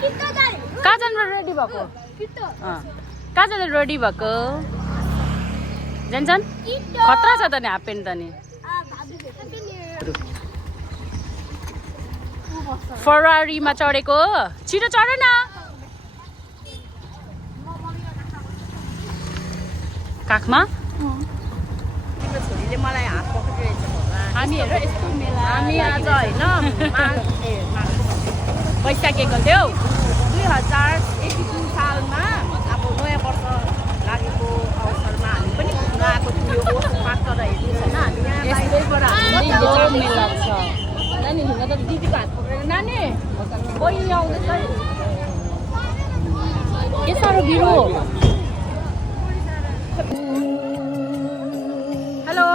कहाँ जानु रेडी भएको कहाँ जानु रेडी भएको जान्छन् खतरा छ त नि हाफ प्यान्ट त नि फरारीमा चढेको छिटो चढ न काखमा छोरीले मलाई हात पक्रिरहेछ हामी हेर यस्तो मेला हामी आज होइन वैशाख गल्थ्यौ 2021 सालमा अब नयाँ वर्ष लागेको अवसरमा हामी पनि घुम्न आएको थियो ओस पार्क तर हेर्नु छैन हामी यहाँ बाहिरबाट मेला छ नानी हिँड्न त दिदीको हात पक्रेर नानी बहिनी आउँदैछ के साह्रो बिरो hello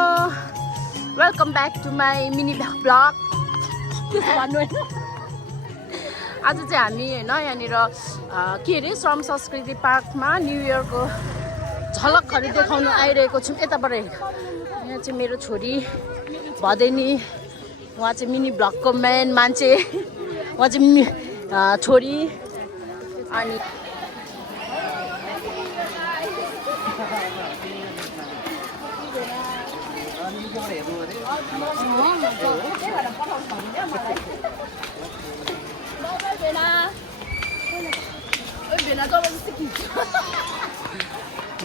welcome back to my mini blog आज चाहिँ हामी होइन यहाँनिर के अरे श्रम संस्कृति पार्कमा न्यु इयरको झलकहरू देखाउनु आइरहेको छौँ यताबाट यहाँ चाहिँ मेरो छोरी भदैनी उहाँ चाहिँ मिनी ब्लगको मेन मान्छे उहाँ चाहिँ छोरी अनि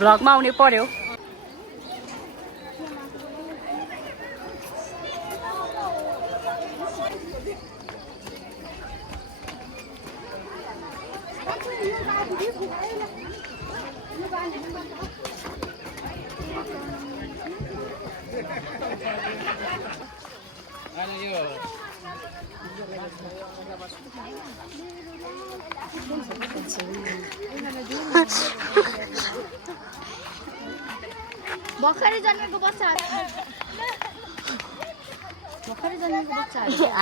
भ्लगमा आउने पर्यो भर्खरै जन्मेको बच्चा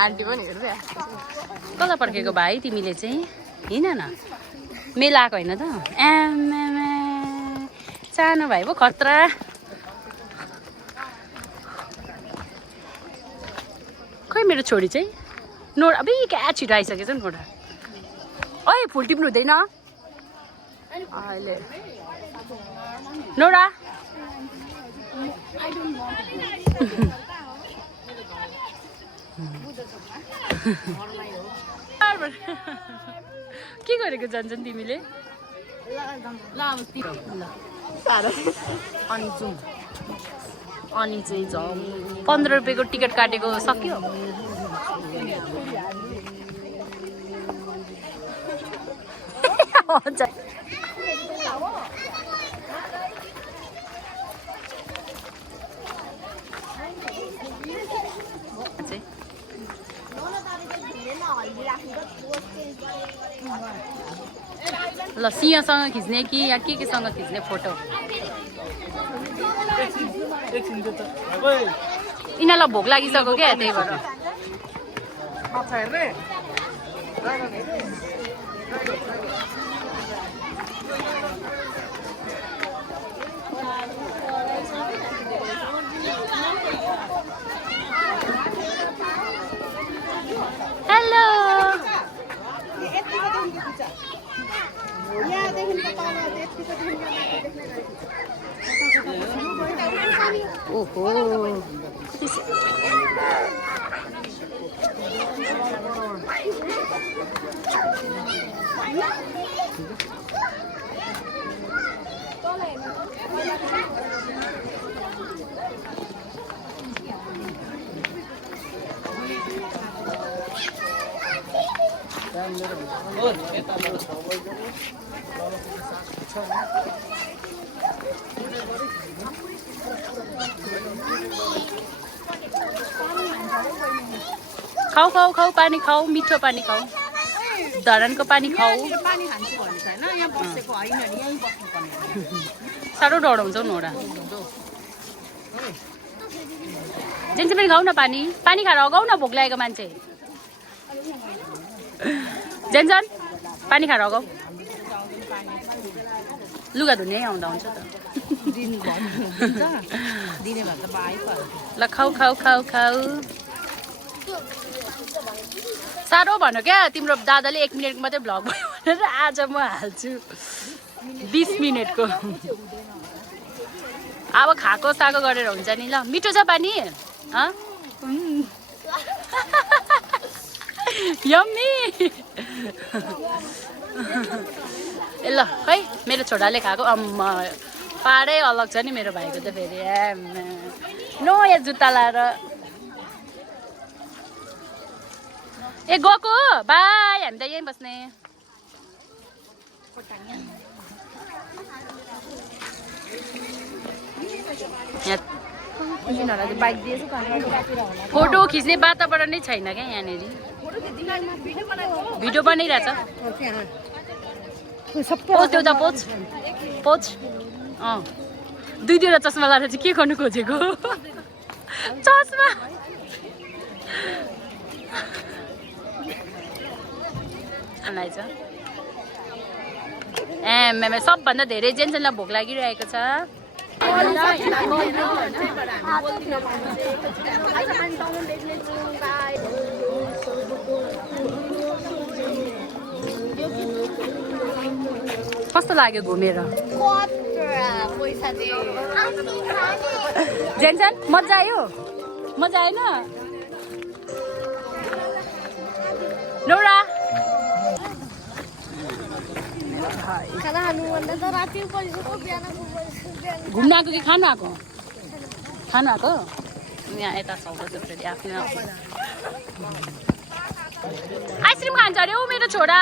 आन्टी पनि हेर्छ कता पड्केको भाइ तिमीले चाहिँ हिँड न मेला आएको होइन त सानो भाइ पो खतरा खै मेरो छोरी चाहिँ नोरा अबे क्या छिटो आइसकेछ नि नोरा ओइ फुल टिप्नु हुँदैन अहिले नोरा के गरेको जान्छन् तिमीले अनि जाउँ अनि चाहिँ जाउँ 15 रुपियाँको टिकट काटेको सक्यो ल सिंहसँग खिच्ने कि या केसँग खिच्ने फोटो यिनीहरूलाई भोक लागिसक्यो क्या त्यही भएर हेलो ओहो खाऊ खाऊ खाऊ पानी खाऊ मिठो पानी खाऊ धरानको पानी खाऊ पानी खान्छु भन्छ हैन यहाँ बसेको हैन नि यही बस्नु पर्ने साह्रो डराउँछौ नोरा जेन्से पनि खाऊ न पानी पानी खाएर अगाउ न भोक लागेको मान्छे जेन्सन पानी खाएर अगाउ लुगा धुने आउँदा हुन्छ त दिने भन्छ बाइ ल खाऊ खाऊ खाऊ खाऊ साह्रो भन्यो क्या तिम्रो दादाले 1 मिनेटको मात्रै भ्लग भयो भनेर आज म हाल्छु 20 मिनेटको अब खाएको साको गरेर हुन्छ नि ल मिठो छ पानी यम्मी ए ल खै मेरो छोराले खाएको अम्मा पारै अलग छ नि मेरो भाइको त फेरि नयाँ जुत्ता लाएर ए गएको बाई हामी त यहीँ बस्ने फोटो खिच्ने वातावरण नै छैन क्या यहाँनिर भिडियो बनिरहेछ पोच देऊ त पोच पोच 2 चस्मा लाएर चाहिँ के गर्नु खोजेको चस्मा सबभन्दा धेरै जेन्सनलाई भोक लागिरहेको छ कस्तो लाग्यो घुमेर जेन्सन मजा आयो मजा आएन नौरा घुम्न आएको कि खानु आएको खानु आएको यहाँ यता सौदा फेरि आफ्नो आइसक्रिम खान्छ अरे ऊ मेरो छोरा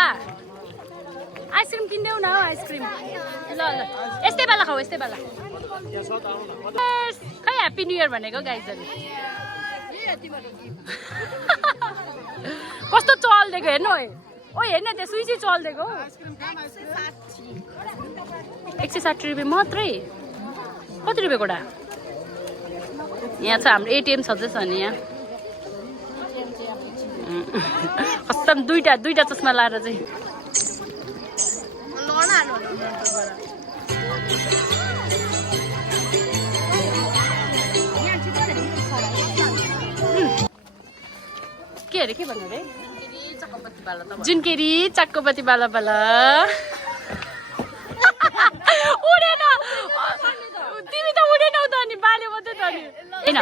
आइसक्रिम किन्देऊ न हौ आइसक्रिम ल ल यस्तै बेला खाऊ यस्तै बेला खै ह्याप्पी न्यु इयर भनेको गाइजहरू कस्तो चल्दिएको हेर्नु ओ हेर्न त्यो सुइसी चल्दिएको 160 रुपियाँ मात्रै कति रुपियाँ गोडा यहाँ छ हाम्रो एटिएम सधैँ छ नि यहाँ कस्तो दुईटा चस्मा लाएर चाहिँ के अरे के भन्नु रे जुनकेरी चक्कोपति बाला बाला उडेन तिमी त उडेनौ त नि बाल्यो मात्रै त नि हैन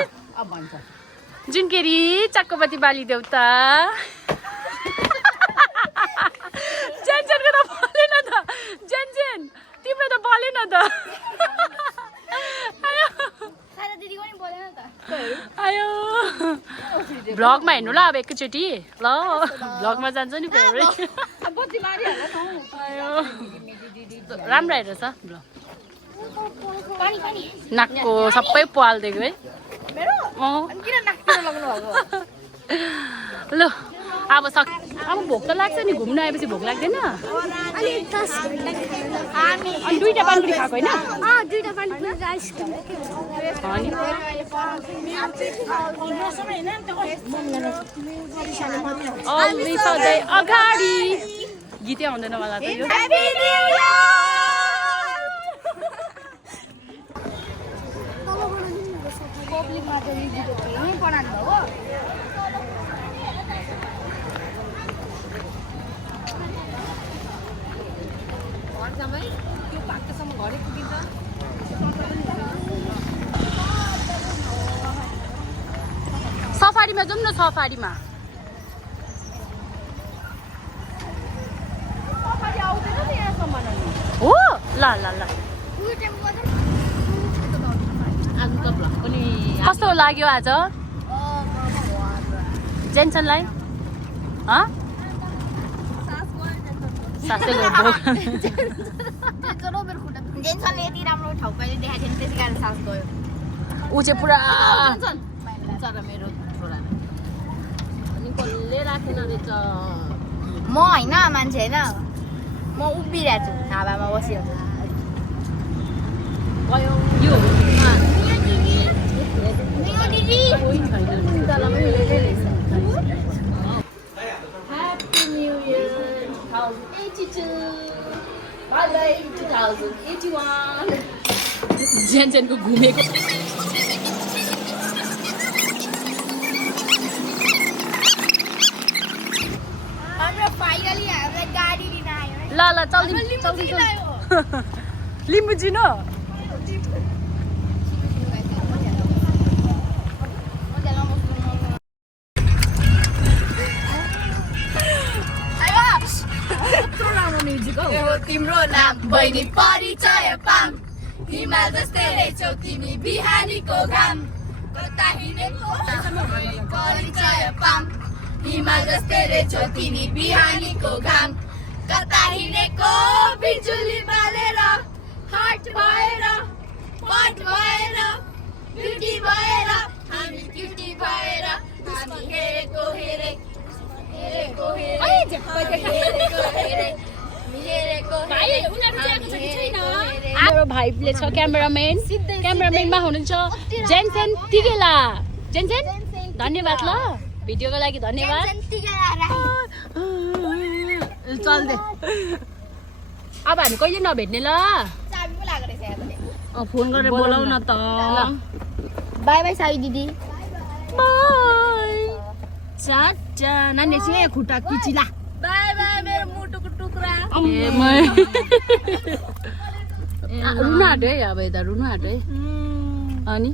जुनकेरी चक्कोपति बाली देउता जेन्जेनको त बलेन त जेन्जेन तिम्रो त बलेन त आयो भ्लगमा हेर्नु ल अब एकैचोटि ल भ्लगमा जान्छ नि फेरि आयो राम्रो हेरेछ भ्लग नाकको सबै पाल्दिएको है ल अब अब भोक त लाग्छ नि घुम्न आएपछि भोक लाग्दैन अनि 2टा पानीपुरी खाएको होइन सधैँ अगाडि गीतै आउँदैन मलाई त यो सफारीमा जाउँ न सफारीमा हो ल ल ल कस्तो लाग्यो आज जेन्सनलाई सासै जेन्सनले यति राम्रो ठाउँ कहिले देखाएको थिएन त्यसै कारण सास गयो ऊ चाहिँ पुरा मेरो छोराले अनि कसले राखेन रहेछ म होइन मान्छे होइन म उभिरहेको छु हावामा बसियो गयो यो Happy New Year 2082 Bye bye 2081 जेन्सनको घुमेको फाइनली हामीलाई गाडी लिन आयो है ल ल चल्दिन लिम्बुजिन हो तिम्रो नाम बहिनी परिचय पाम हिमाल जस्तै रहेछौ तिमी बिहानीको घाम कता हिँडेको परिचय पाम हिमाल जस्तै रहेछौ तिमी बिहानीको घाम कता हिँडेको बिजुली बालेर हट भएर पट भएर ब्युटी भएर हामी क्युटी भएर हामी हेरेको हेरे हेरेको हेरे मेरो भाइले छ क्यामेरामेनमा हुनुहुन्छ जेन्सेन टिकेला जेन्सेन धन्यवाद ल भिडियोको लागि धन्यवाद चल्दे अब हामी कहिले नभेट्ने ल फोन गरेर बोलाउ न त बाई बाई साई दिदी बाई चाचा नानी चाहिँ खुट्टा किचिला बाई बाई मेरो मुटुको टुक्रा रुनु आँट्यो है अब यता रुनु आँट्यो है अनि